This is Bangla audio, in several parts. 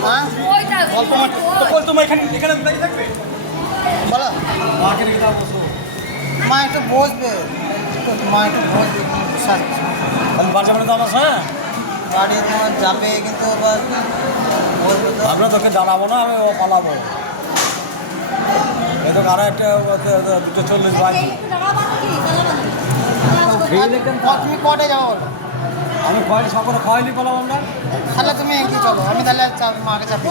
হ্যাঁ তোমার এখানে দাঁড়িয়ে থাকবে বলো মাকে রেখে দাও বসো মা একটু বসবে মা একটু বসবে আমি বাচ্চা মানে তো আমার হ্যাঁ গাড়ি তোমার যাবে কিন্তু আবার বসবে তো আমরা তোকে জানাবো না আমি পালাবো এই তো আরো একটা 240 বাজছে তুমি কটে যাবো বলো আমি খোয়াই সকলে খাওয়াইনি পালাম আমরা তাহলে তুমি এগিয়ে চলো আমি তাহলে মাকে চাপি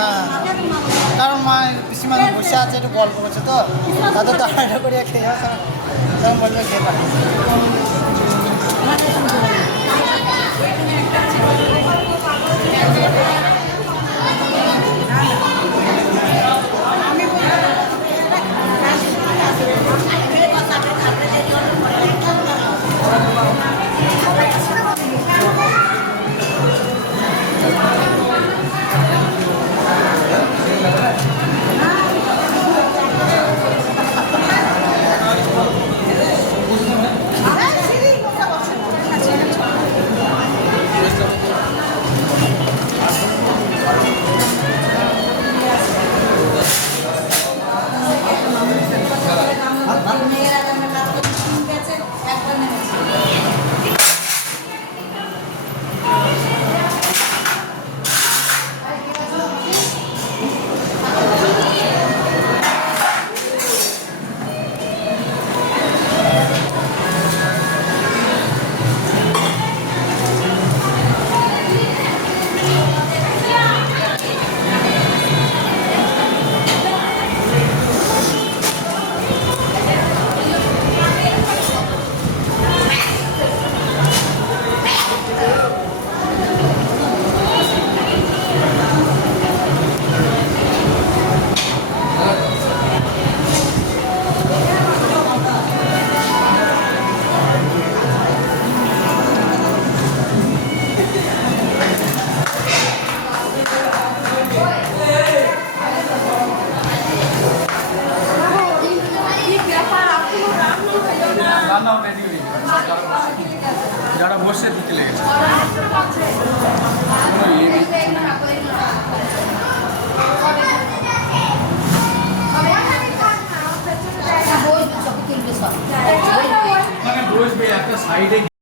হ্যাঁ কারণ মা পিসিমা বসে আছে একটু গল্প করছে তো তাদের তাড়াটা করিয়া খেয়ে যাবে তখন বলবে খেয়ে পারি রান্নাও রেডি হয়ে গেছে যারা বসে দিতে লেগেছে বসবে একটা সাইডে